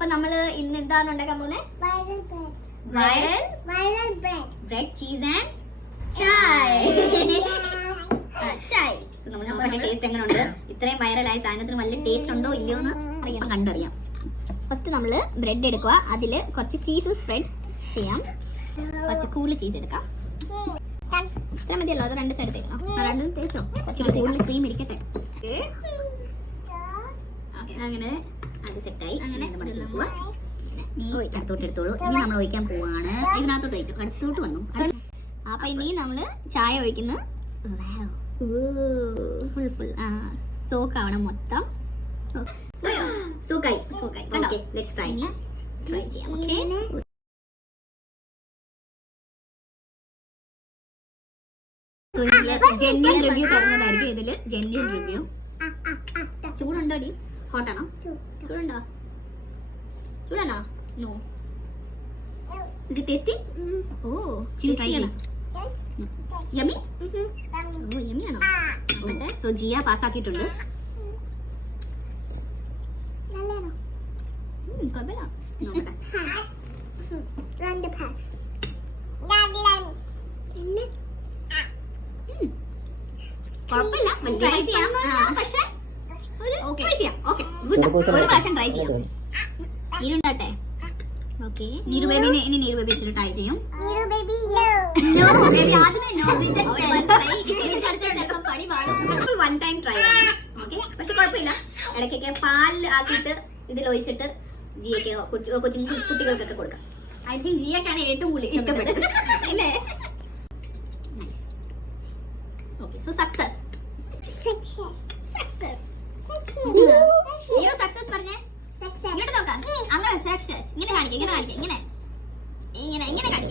അപ്പൊ നമ്മള് ഇന്ന് എന്താണ് ഉണ്ടാക്കാൻ പോകുന്നത്? Viral bread cheese and Chai. Chai. നമ്മുടെ ടേസ്റ്റ് എങ്ങനെ ഉണ്ട്? ഇത്രയും വൈറലായ സാധനത്തിന് വലിയ ടേസ്റ്റ് ഉണ്ടോ ഇല്ലയോ എന്ന് അറിയാം, കണ്ടറിയാം. ഫസ്റ്റ് നമ്മള് ബ്രെഡ് എടുക്കുക, അതില് കുറച്ച് ചീസ് സ്പ്രെഡ് ചെയ്യാം. കുറച്ച് കൂടുതൽ ചീസ് എടുക്കാം. ഇത്ര മതിയല്ലോ, അത് രണ്ട് സൈഡ് തേക്കണം. രണ്ടും തേച്ചോ, കുറച്ച് കൂടുതൽ ക്രീം ഇരിക്കട്ടെ. അങ്ങനെ അത് സെറ്റായി. അങ്ങനെ അടുത്തോട്ട് എടുത്തോളൂ. ഇനി നമ്മൾ ഒഴിക്കാൻ പോവാണ്. ഇതിനകത്തോട്ട് ഒഴിച്ചു, അടുത്തോട്ട് വന്നു. അപ്പൊ ഇനി നമ്മള് ചായ ഒഴിക്കുന്നു. ഫുൾ സോക്ക് ആവണം മൊത്തം. സോക്കായി. ലെറ്റ്സ് ട്രൈ ചെയ്യാം. ഓക്കേ, ജെന്യൂൻ റിവ്യൂ തരുന്നതായിരിക്കും ഇതില്. Genuine review. ചൂടുണ്ടോ? ഹോട്ടാണോ? ചൂടാണോ? No. Is it tasty? Oh, ചിനി ട്രൈ ചെയ്യണം. യമ്മി? ഓ, യമ്മി ആണോ? ഓക്കേ, സോ ജിയ പാസ് ആക്കിയിട്ടുണ്ട്. നല്ലതാണോ? കുഴപ്പമില്ല. നോക്കട്ടെ. രണ്ട് പാസ്. കുഴപ്പമില്ല, ട്രൈ ചെയ്യാം. പക്ഷേ ട്രൈ ചെയ്യാം. Okay, good. ഒരു പ്രാവശ്യം ട്രൈ ചെയ്യാം. ഇരുണ്ടട്ടെ. ഓക്കെ, നീരു ബേബിനെ ഇനി നീരു ബേബി വെച്ചിട്ട് ട്രൈ ചെയ്യും. നീരു ബേബി നോ ബേബി ആദ്യമേ no reject. One time try ആണ്. ഓക്കെ, പക്ഷെ കുഴപ്പമില്ല. ഇടയ്ക്കൊക്കെ പാൽ ആക്കിയിട്ട് ഇതിൽ ഒഴിച്ചിട്ട് ജിയക്ക് കൊച്ചു കുട്ടികൾക്കൊക്കെ കൊടുക്കാം. ഐ തിങ്ക് ജിയക്കാണ് ഏറ്റവും കൂടുതൽ ഇഷ്ടപ്പെട്ടത് അല്ലേ? Okay, so success. Neeru success പറഞ്ഞേ. ഇങ്ങോട്ട് നോക്കാം. അങ്ങനെ സക്സസ് ഇങ്ങനെ കാണിക്കാം. ഇങ്ങനെ കാണിക്കാം. ഇങ്ങനെ കാണിക്കാം.